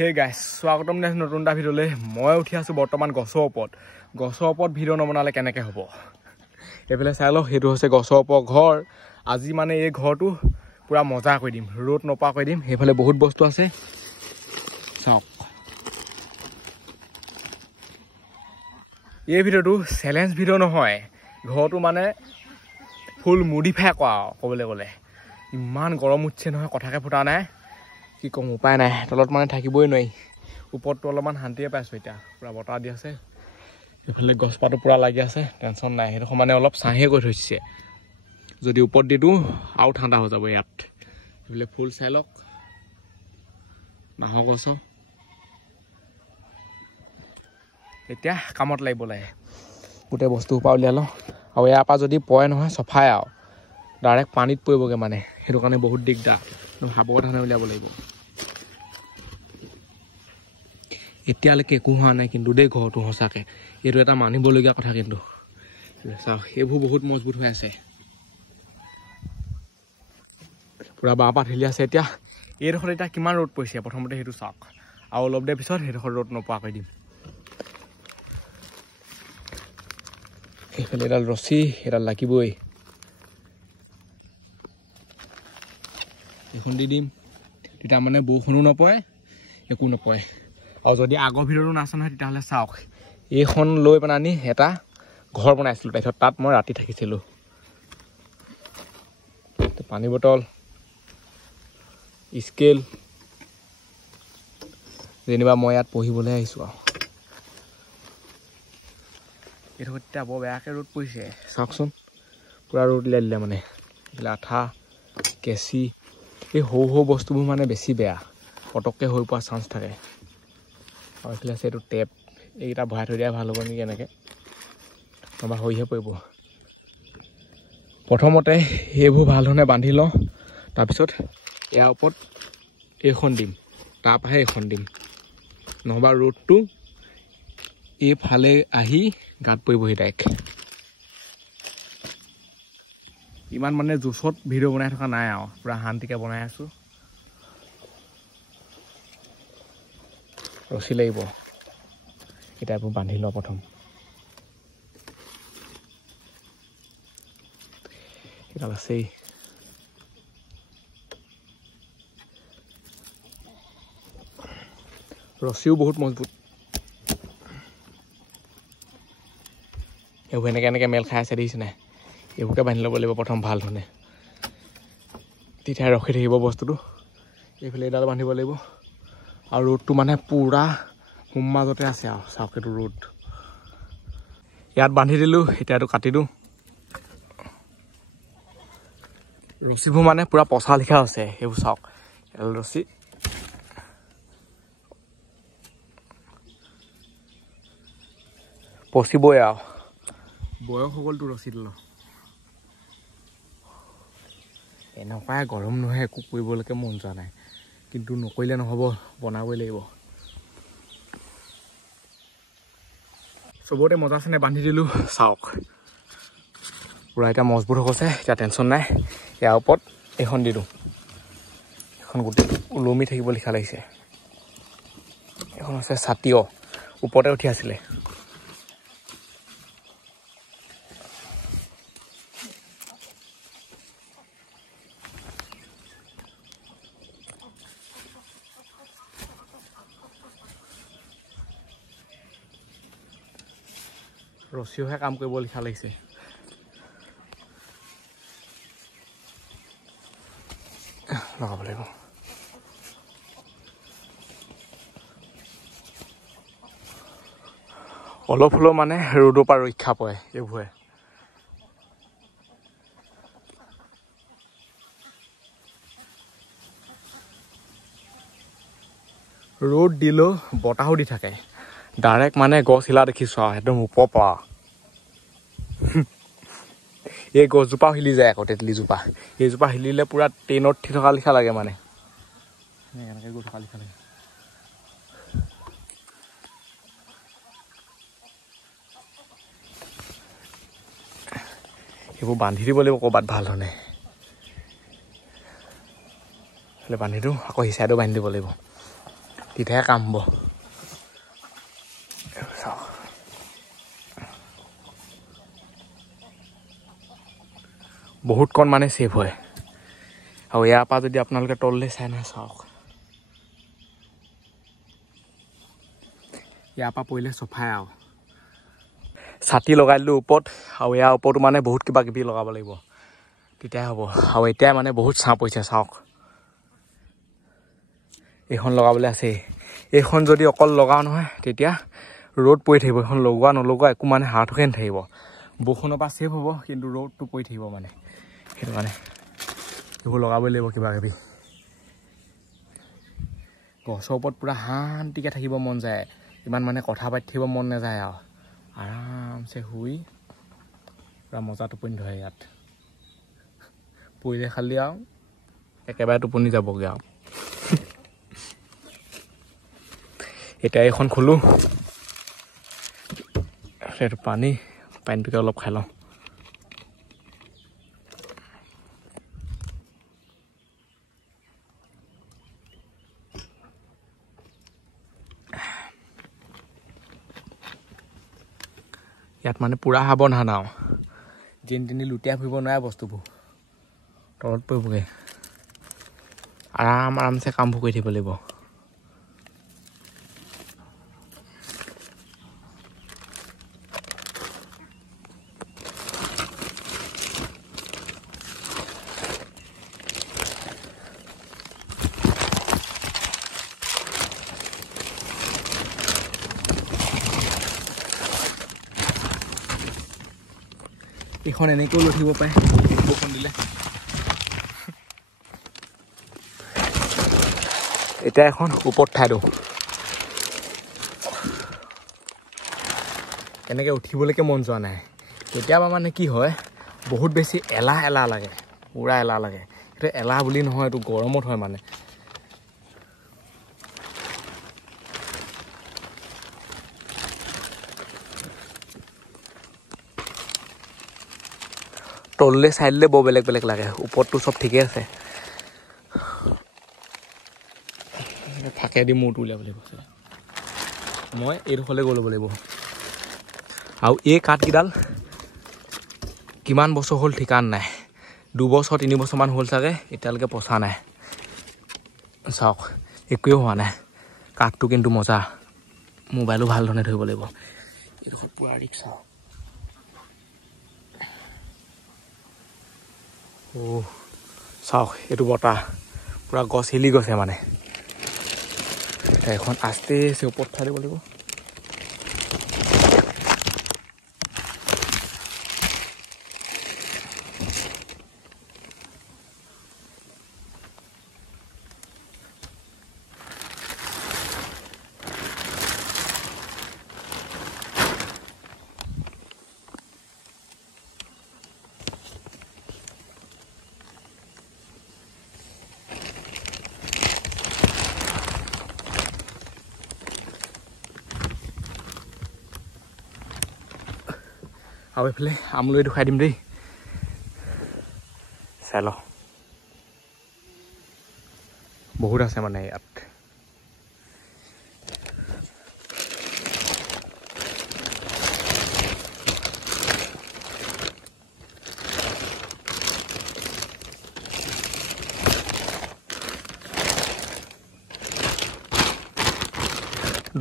হে গাইছ স্বাগতম নেক্সট নতুন এটা ভিডিঅ'লৈ মই উঠি আছোঁ বৰ্তমান গছৰ ওপৰত ভিডিঅ' নবনালে কেনেকৈ হ'ব এইফালে চাই লওক সেইটো হৈছে গছৰ ওপৰত ঘৰ আজি মানে এই ঘৰটো পুৰা মজা কৰি দিম ৰ'দ নপা কৰি দিম সেইফালে বহুত বস্তু আছে চাওক এই ভিডিঅ'টো চেলেঞ্জ ভিডিঅ' নহয় ঘৰটো মানে ফুল মডিফাই কৰা ক'বলৈ গ'লে ইমান গৰম উঠছে নহয় কথাকে ফুটা নাই কি কম উপায় নাই তলত মানে থাকিবই নোৱাৰি ওপৰতো অলপমান শান্তিয়ে পাইছোঁ এতিয়া পুৰা বতাহ দি আছে এইফালে গছপাতো পুৰা লাগি আছে টেনশ্যন নাই সেইটো মানে অলপ ছাঁহে কৰি থৈছে যদি ওপৰত দি দিওঁ আৰু ঠাণ্ডা হৈ যাব ইয়াত এইফালে ফুল চাই লওক নাহৰ গছ এতিয়া কামত লাগিব লাগে গোটেই বস্তু সোপা উলিয়াই লওঁ আৰু ইয়াৰ পৰা যদি পৰে নহয় চফাই আৰু ডাইৰেক্ট পানীত পৰিবগৈ মানে সেইটো কাৰণে বহুত দিগদাৰ সাৱধানে উলিয়াব লাগিব এতিয়ালৈকে একো হোৱা নাই কিন্তু দেই ঘৰটো সঁচাকৈ এইটো এটা মানিবলগীয়া কথা কিন্তু চাওক সেইবোৰ বহুত মজবুত হৈ আছে পুৰা বাঁহ পাত ঠেলি আছে এতিয়া এইডোখৰত এতিয়া কিমান ৰ'দ পৰিছে প্ৰথমতে সেইটো চাওক আৰু অলপ দেৰি পিছত সেইডোখৰত ৰ'দ নপৰাকৈ দিম এইফালে এডাল ৰছী এডাল লাগিবই এইখন দি দিম তেতিয়া মানে বৰষুণো নপৰে একো নপৰে আৰু যদি আগৰ ভিডিঅ'টো নাচায় নহয় তেতিয়াহ'লে চাওক এইখন লৈ পেলাই আনি এটা ঘৰ বনাইছিলোঁ তাৰপিছত তাত মই ৰাতি থাকিছিলোঁ পানী বটল স্কেল যেনিবা মই ইয়াত পঢ়িবলৈ আহিছোঁ আৰু এইটো এতিয়া বৰ বেয়াকৈ ৰ'দ পৰিছে চাওকচোন পূৰা ৰ'দ উলিয়াই দিলে মানে এইফালে আঠা কেঁচি এই সৰু সৰু বস্তুবোৰ মানে বেছি বেয়া পটককৈ হৈ পোৱাৰ চান্স থাকে আৰু এইফালে আছে এইটো টেপ এইকেইটা ভৰাই থৈ দিয়াই ভাল হ'ব নেকি এনেকৈ নহবা হৈহে পৰিব প্ৰথমতে সেইবোৰ ভাল ধৰণে বান্ধি লওঁ তাৰপিছত ইয়াৰ ওপৰত এইখন দিম তাৰপৰাহে এইখন দিম নহবা ৰ'দটো এইফালে আহি গাত পৰিবহি ডাইৰেক্ট ইমান মানে জোচত ভিডিঅ' বনাই থকা নাই আৰু পুৰা শান্তিকৈ বনাই আছোঁ ৰছী লাগিব এতিয়া এইবোৰ বান্ধি লওঁ প্ৰথম এডাল আছেই ৰছীও বহুত মজবুত এইবোৰ এনেকৈ মেল খাই আছে দেখিছে নাই এইবোৰকে বান্ধি ল'ব লাগিব প্ৰথম ভাল ধৰণে তেতিয়া ৰখি থাকিব বস্তুটো এইফালে এডাল বান্ধিব লাগিব আৰু ৰ'দটো মানে পূৰা হোম মাজতে আছে আৰু চাওক এইটো ৰ'দ ইয়াত বান্ধি দিলোঁ এতিয়া এইটো কাটি দিওঁ ৰছীবোৰ মানে পূৰা পচা লিখা আছে সেইবোৰ চাওক এডাল ৰছী পচিবই আৰু বয়স হৈ গ'লতো ৰছীডালৰ এনেকুৱাই গৰম নহয় একো কৰিবলৈকে মন যোৱা নাই কিন্তু নকৰিলে নহ'ব বনাবই লাগিব চবতে মজা চেনে বান্ধি দিলোঁ চাওক পূৰা এতিয়া মজবুত হৈ গৈছে এতিয়া টেনশ্যন নাই ইয়াৰ ওপৰত এইখন দি দিওঁ এখন গোটেই ওলমি থাকিব লিখা লাগিছে এখন আছে ছাতিয় ওপৰতে উঠি আছিলে ৰছীওহে কাম কৰিব লিখা লাগিছে লগাব লাগিব অলপ হ'লেও মানে ৰ'দৰ পৰা ৰক্ষা পৰে এইবোৰে ৰ'দ দিলেও বতাহো দি থাকে ডাইৰেক্ট মানে গছ হিলা দেখিছোঁ আৰু একদম ওপৰ পৰা এই গছজোপাও হিলি যায় আকৌ তেতলিজোপা এইজোপা হিলিলে পূৰা ট্ৰেইনত উঠি থকা লিখা লাগে মানে এনেকৈ গৈ থকা লিখা লাগে সেইবোৰ বান্ধি দিব লাগিব ক'ৰবাত ভাল ধৰণে বান্ধি দিওঁ আকৌ সেই চাইডো বান্ধি দিব লাগিব তেতিয়াহে কাম হ'ব বহুত কণ মানে ছেভ হয় আৰু ইয়াৰ পৰা যদি আপোনালোকে তললৈ চাই নহয় চাওক ইয়াৰ পৰা পৰিলে চফাই আৰু ছাতি লগাই দিলোঁ ওপৰত আৰু ইয়াৰ ওপৰতো মানে বহুত কিবা কিবি লগাব লাগিব তেতিয়াই হ'ব আৰু এতিয়া মানে বহুত ছাঁ পৰিছে চাওক এইখন লগাবলৈ আছেই এইখন যদি অকল লগাওঁ নহয় তেতিয়া ৰ'দ পৰি থাকিব এইখন লগোৱা নলগোৱা একো মানে হাতকে নাথাকিব বৰষুণৰ পৰা ছেভ হ'ব কিন্তু ৰ'দটো পৰি থাকিব মানে সেইটো কাৰণে এইবোৰ লগাবই লাগিব কিবা কিবি গছৰ ওপৰত পূৰা শান্তিকৈ থাকিব মন যায় ইমান মানে কথা পাতি থাকিব মন নাযায় আৰু আৰামছে শুই পূৰা মজা টোপনি ধৰে ইয়াত পৰিলে খালি আৰু একেবাৰে টোপনি যাবগৈ আৰু এতিয়া এইখন খোলোঁ এইটো পানীটোকে অলপ খাই লওঁ ইয়াত মানে পূৰা সাৱধান আৰু যেনি তেনি লুটিয়াই ফুৰিব নোৱাৰে বস্তুবোৰ তলত পৰিবগৈ আৰামছে কামবোৰ কৰি থাকিব লাগিব এইখন এনেকৈও লৈ থাকিব পাৰে বৰষুণ দিলে এতিয়া এখন ওপৰত ঠাই দিওঁ এনেকৈ উঠিবলৈকে মন যোৱা নাই কেতিয়াবা মানে কি হয় বহুত বেছি এলাহ লাগে পূৰা এলাহ লাগে সেইটো এলাহ বুলি নহয় এইটো গৰমত হয় মানে তললৈ চাই দিলে বৰ বেলেগ বেলেগ লাগে ওপৰতটো চব ঠিকে আছে ফাকে দি মূৰটো উলিয়াব লাগিব মই এইডোখৰলৈ গৈ ল'ব লাগিব আৰু এই কাঠকেইডাল কিমান বছৰ হ'ল ঠিকান নাই 2 বছৰ 3 বছৰমান হ'ল চাগে এতিয়ালৈকে পচা নাই চাওক একোৱেই হোৱা নাই কাঠটো কিন্তু মজা মোবাইলো ভাল ধৰণে ধৰিব লাগিব এইডোখৰ পূৰা ৰিক্স চাওক চাওক এইটো বতাহ পূৰা গছ হিলি গৈছে মানে এখন আস্তে ওপৰত উঠাই দিব লাগিব আৰু এইফালে আমলৈ দেখুৱাই দিম দেই চাই ল বহুত আছে মানে ইয়াত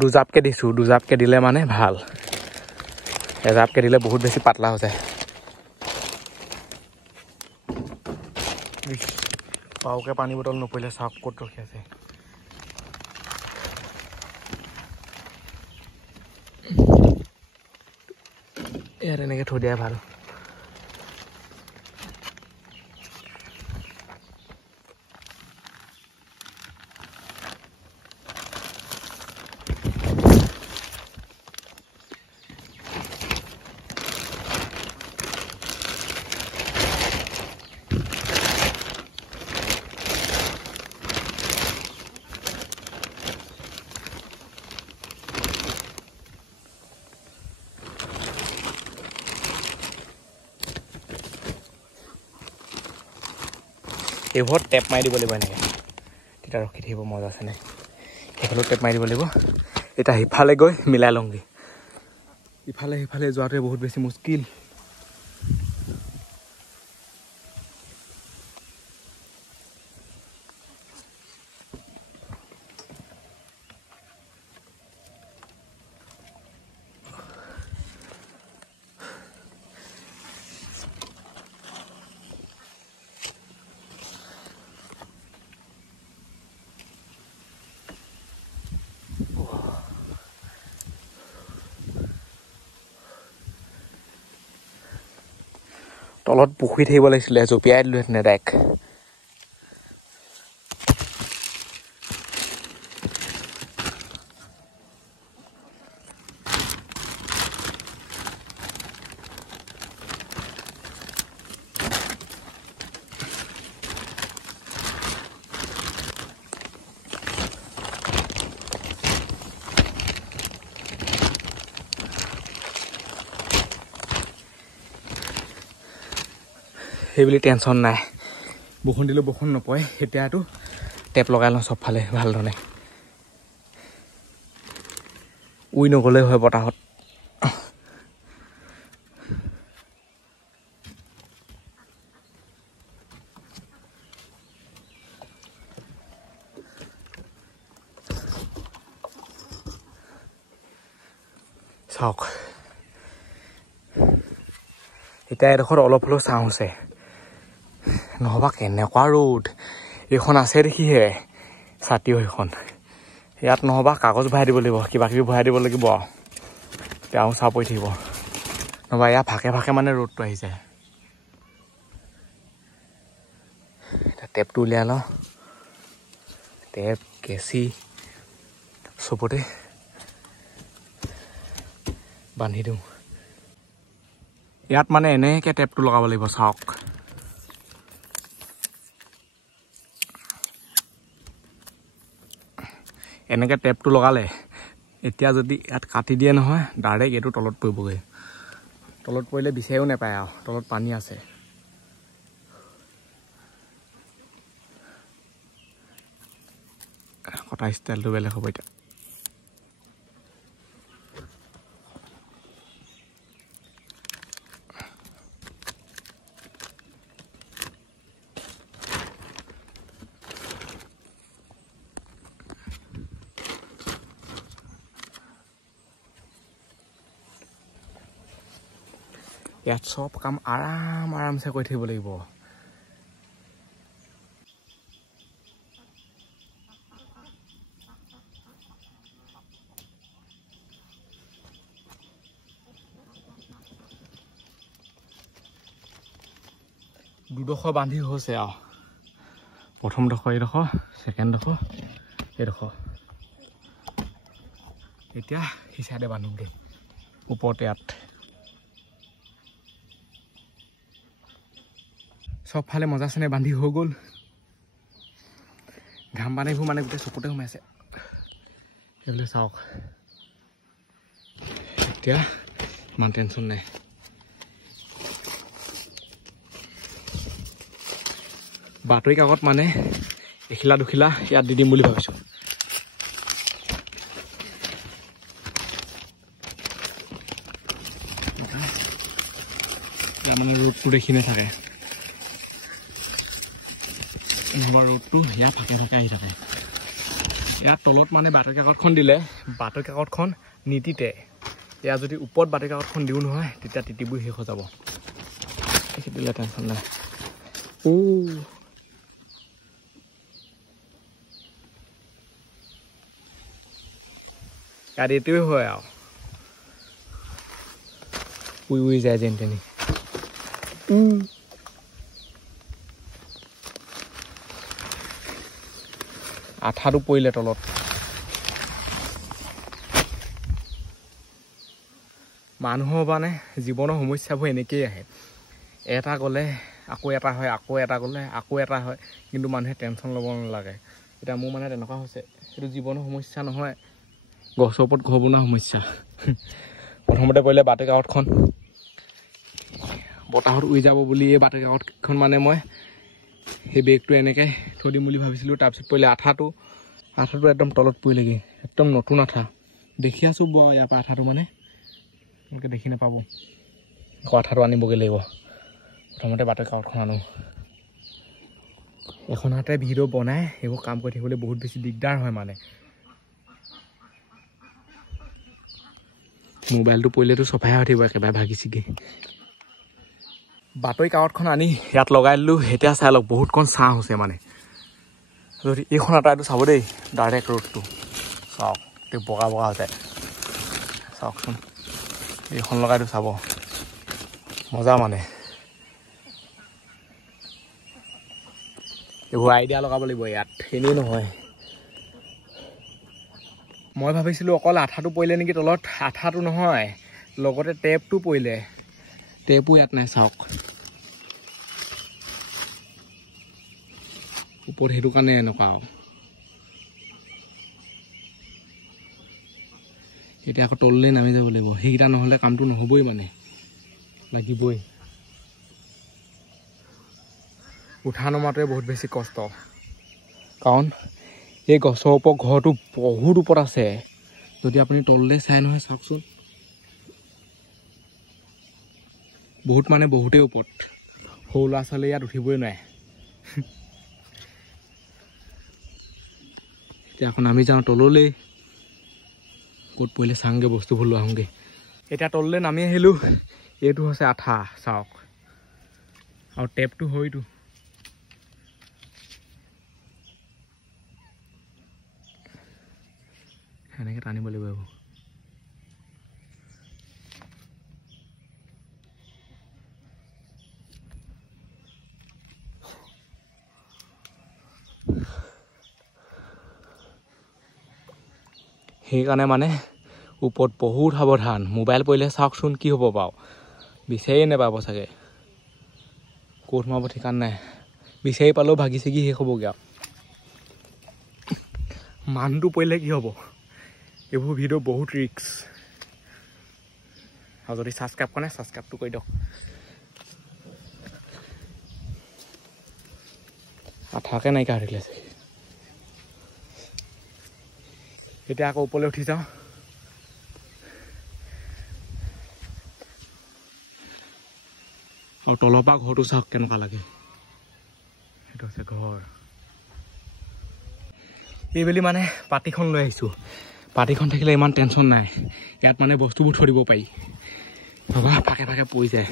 দুজাপকৈ দিছোঁ দুজাপকৈ দিলে মানে ভাল এজাপকৈ দিলে বহুত বেছি পাতলা হৈ যায় পাওকে পানী বটল নপৰিলে চাওক ক'ত ৰখি আছে ইয়াত এনেকৈ থৈ দিয়াই ভাল এইবোৰত টেপ মাৰি দিব লাগিব এনেকৈ তেতিয়া ৰখি থাকিব মজা আছে নে ইফালে টেপ মাৰি দিব লাগিব এটা সিফালে গৈ মিলাই লওঁগে ইফালে সিফালে যোৱাটোৱে বহুত বেছি মুস্কিল তলত পুখুৰী থাকিব লাগিছিলে জপিয়াই দিলো হেতেনে ডাইৰেক্ট সেইবুলি টেনশ্যন নাই বৰষুণ দিলেও বৰষুণ নপৰে এতিয়াতো টেপ লগাই লওঁ চবফালে ভাল ধৰণে উই নগ'লেই হয় বতাহত চাওক এতিয়া এডোখৰত অলপ হ'লেও ছাঁ হৈছে নহ'বা কেনেকুৱা ৰ'দ এইখন আছে দেখিহে ছাতিও সেইখন ইয়াত নহ'বা কাগজ ভৰাই দিব লাগিব কিবা কিবি ভৰাই দিব লাগিব তেওঁ ছাঁ পৰি থাকিব নহ'বা ইয়াত ফাকে ফাকে মানে ৰ'দটো আহি যায় এতিয়া টেপটো উলিয়াই লওঁ টেপ কেঁচি চবতে বান্ধি দিওঁ ইয়াত মানে এনেকৈ টেপটো লগাব লাগিব চাওক এনেকৈ টেপটো লগালে এতিয়া যদি ইয়াত কাটি দিয়ে নহয় ডাইৰেক্ট এইটো তলত পৰিবগৈ তলত পৰিলে বিচাৰিও নাপায় আৰু তলত পানী আছে কটা ষ্টাইলটো বেলেগ হ'ব এতিয়া ইয়াত চব কাম আৰামছে কৰি থাকিব লাগিব দুডোখৰ বান্ধি হৈছে আৰু প্ৰথমডোখৰ এইডোখৰ ছেকেণ্ডডোখৰ এইডোখৰ এতিয়া সিচাইডে বান্ধোগে ওপৰতে ইয়াত চবফালে মজাচনে বান্ধি হৈ গ'ল ঘাম পানীবোৰ মানে গোটেই চকুতে সোমাইছে সেইবুলি চাওক এতিয়া ইমান টেনশ্যন নাই বাতৰি কাকত মানে এখিলা দুখিলা ইয়াত দি দিম বুলি ভাবিছোঁ মানে ৰ'দটো দেখি নাথাকে নহ'বা ৰ'দটো ইয়াত ফাকে ফাকে আহি থাকে ইয়াত তলত মানে বাতৰি কাকতখন দিলে বাতৰি কাকতখন নিতিতে ইয়াত যদি ওপৰত বাতৰি কাকতখন দিওঁ নহয় তেতিয়া তিতিবোৰ শেষ হৈ যাব দিলে টেনশ্যন নাই ইয়াত এইটোৱে হয় আৰু উই যায় যেন তেনি আঠাটো পৰিলে তলত মানুহৰ মানে জীৱনৰ সমস্যাবোৰ এনেকেই আহে এটা গ'লে আকৌ এটা হয় আকৌ এটা গ'লে আকৌ এটা হয় কিন্তু মানুহে টেনশ্যন ল'ব নালাগে এতিয়া মোৰ মানে তেনেকুৱা হৈছে সেইটো জীৱনৰ সমস্যা নহয় গছৰ ওপৰত ঘৰ বনোৱা সমস্যা প্ৰথমতে পৰিলে বাতৰি কাকতখন বতাহত উৰি যাব বুলি এই বাতৰি কাকতখন মানে মই সেই বেগটো এনেকৈ থৈ দিম বুলি ভাবিছিলোঁ তাৰপিছত পৰিলে আঠাটো আঠাটো একদম তলত পৰিলেগৈ একদম নতুন আঠা দেখি আছোঁ ইয়াৰ পৰা আঠাটো মানে এনেকৈ দেখি নাপাব আকৌ আঠাটো আনিবগৈ লাগিব প্ৰথমতে বাটৰ কাউটখন আনো এখন হাতে ভিডিঅ' বনাই এইবোৰ কাম কৰি থাকিবলৈ বহুত বেছি দিগদাৰ হয় মানে মোবাইলটো পৰিলেতো চফাই হৈ থাকিব একেবাৰে ভাগি ছিগি বাতৰি কাকতখন আনি ইয়াত লগাই দিলোঁ এতিয়া চাই লওক বহুতকণ ছাঁ হৈছে মানে যদি এইখন আটাইটো চাব দেই ডাইৰেক্ট ৰ'দটো চাওক এই বগা বগা হৈ যায় চাওকচোন এইখন লগাইতো চাব মজা মানে এইবোৰ আইডিয়া লগাব লাগিব ইয়াত এনেই নহয় মই ভাবিছিলোঁ অকল আঠাটো পৰিলে নেকি তলত আঠাটো নহয় লগতে টেপটো পৰিলে টেপো ইয়াত নাই চাওক ওপৰত সেইটো কাৰণে এনেকুৱা এতিয়া আকৌ তললৈ নামি যাব লাগিব সেইকেইটা নহ'লে কামটো নহ'বই মানে লাগিবই উঠা নমাটোৱে বহুত বেছি কষ্ট কাৰণ এই গছৰ ওপৰত ঘৰটো বহুত ওপৰত আছে যদি আপুনি তললৈ চাই নহয় চাওকচোন বহুত মানে বহুতেই ওপৰত সৰু ল'ৰা ছোৱালী ইয়াত উঠিবই নোৱাৰে এতিয়া এখন আমি যাওঁ তললৈ ক'ত পৰিলে চাওঁগৈ বস্তুবোৰ লৈ আহোঁগৈ এতিয়া তললৈ নামি আহিলোঁ এইটো হৈছে আঠা চাওক আৰু টেপটো হয়তো সেনেকৈ টানিব লাগিব এইবোৰ সেইকাৰণে মানে ওপৰত বহুত সাৱধান মোবাইল পৰিলে চাওকচোন কি হ'ব বাৰু বিচাৰিয়ে নাপাব চাগে ক'ত সোমাব ঠিকান নাই বিচাৰি পালেও ভাগি ছিগি শেষ হ'বগৈ আৰু মানুহটো পৰিলে কি হ'ব এইবোৰ ভিডিঅ' বহুত ৰিস্ক আৰু যদি ছাবস্ক্ৰাইব কৰে ছাবস্ক্ৰাইবটো কৰি দিয়ক আঠাকে নাইকিয়া হৈ থাকিলে চাগে এতিয়া আকৌ ওপৰলৈ উঠি যাওঁ আৰু তলৰ পৰা ঘৰটো চাওক কেনেকুৱা লাগে সেইটো হৈছে ঘৰ এইবেলি মানে পাতিখন লৈ আহিছোঁ পাতিখন থাকিলে ইমান টেনশ্যন নাই ইয়াত মানে বস্তুবোৰ থৈ দিব পাৰি ভাবা ফাকে ফাকে পৰি যায়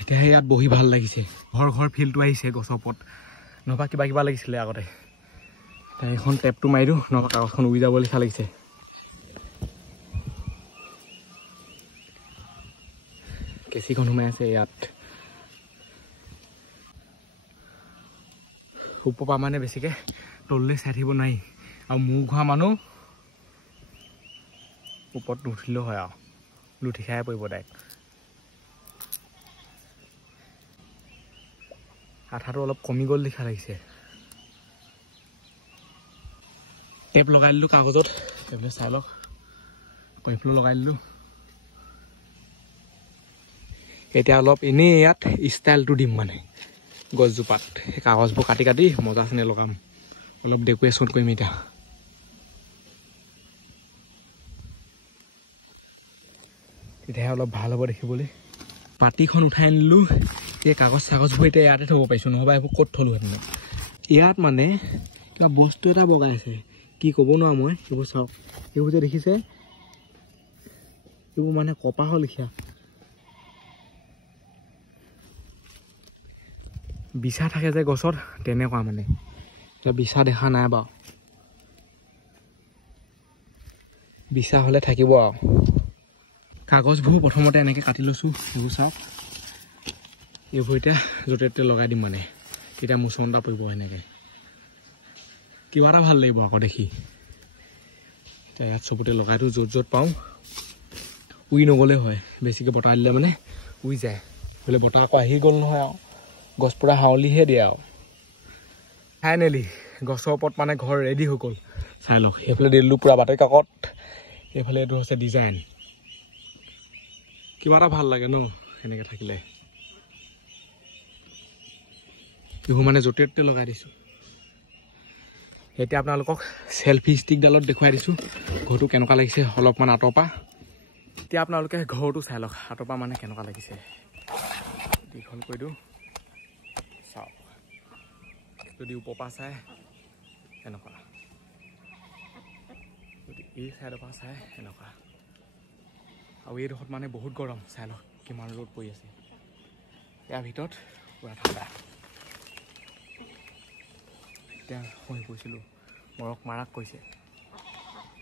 এতিয়া ইয়াত বহি ভাল লাগিছে ঘৰ ঘৰ ফিল্ডটো আহিছে গছৰ ওপৰত নহবা কিবা কিবা লাগিছিলে আগতে এইখন টেপটো মাৰি দিওঁ নহবা কাগজখন উৰি যাব লিখা লাগিছে কেঁচিখন সোমাই আছে ইয়াত ওপৰৰ পৰা মানে বেছিকৈ তললৈ চাই থাকিব নোৱাৰি আৰু মূৰ ঘূৰা মানুহ ওপৰত নুঠিলেও হয় আৰু লুঠি খাই পৰিব ডাইৰেক্ট আঠাটো অলপ কমি গ'ল লিখা লাগিছে টেপ লগাই দিলোঁ কাগজত এইফালে চাই লওক আকৌ এইফালে লগাই দিলোঁ এতিয়া অলপ এনেই ইয়াত ষ্টাইলটো দিম মানে গছজোপাত সেই কাগজবোৰ কাটি কাটি মজা চেনে লগাম অলপ ডেক'ৰেশ্যন কৰিম এতিয়া তেতিয়াহে অলপ ভাল হ'ব দেখিবলৈ পাতিখন উঠাই আনিলোঁ এই কাগজ চাগজবোৰ এতিয়া ইয়াতে থ'ব পাৰিছোঁ নহ'বা এইবোৰ ক'ত থ'লোহেঁতেন ইয়াত মানে কিবা বস্তু এটা বগাই আছে কি ক'ব নোৱাৰো মই এইবোৰ চাওক এইবোৰ যে দেখিছে এইবোৰ মানে কপাহৰ লিখীয়া বিছা থাকে যে গছত তেনেকুৱা মানে এতিয়া বিছা দেখা নাই বাৰু বিছা হ'লে থাকিব আৰু কাগজবোৰ প্ৰথমতে এনেকৈ কাটি লৈছোঁ এইবোৰ চাওক এইবোৰ এতিয়া য'তে ত'তে লগাই দিম মানে তেতিয়া মোচন এটা পৰিব এনেকৈ কিবা এটা ভাল লাগিব আকৌ দেখি এতিয়া ইয়াত চবতে লগাই দিওঁ য'ত য'ত পাওঁ উৰি নগ'লে হয় বেছিকৈ বতাহ দিলে মানে উৰি যায় বোলে বতাহ আকৌ আহি গ'ল নহয় আৰু গছ পুৰা হাউলিহে দিয়ে আৰু ফাইনেলি গছৰ ওপৰত মানে ঘৰ ৰেডি হৈ গ'ল চাই লওক সেইফালে দিলোঁ পূৰা বাতৰি কাকত এইফালে এইটো হৈছে ডিজাইন কিবা এটা ভাল লাগে ন এনেকৈ থাকিলে বিহু মানে য'তে ত'তে লগাই দিছোঁ এতিয়া আপোনালোকক চেলফি ষ্টিকডালত দেখুৱাই দিছোঁ ঘৰটো কেনেকুৱা লাগিছে অলপমান আঁতৰ পৰা এতিয়া আপোনালোকে ঘৰটো চাই লওক আঁতৰ পৰা মানে কেনেকুৱা লাগিছে দীঘল কৰি দিওঁ চাওক যদি ওপৰৰ পৰা চাই এনেকুৱা যদি এই চাইডৰ পৰা চাই এনেকুৱা আৰু এইডোখৰত মানে বহুত গৰম চাই লওক কিমান ৰ'দ পৰি আছে ইয়াৰ ভিতৰত পূৰা ঠাণ্ডা এতিয়া শুই পৰিছিলোঁ মৰক মাৰাক কৈছে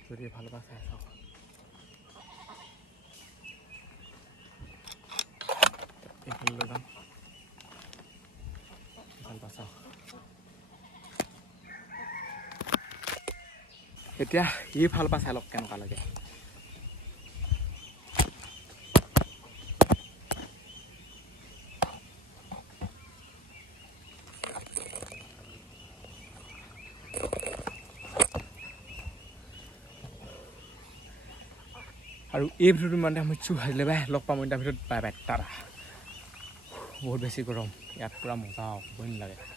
যদি এফালৰ পৰা চাই চাওক এইফালে লৈ যাম ভাল পা চাওক এতিয়া এইফালৰ পৰা চাই লওক কেনেকুৱা লাগে আৰু এই ভিডিঅ'টো মানে মই আজিলৈ বাই লগ পাম তাৰ ভিতৰত বাই বাই টাটা বহুত বেছি গৰম ইয়াত পূৰা মজা হ'বই নালাগে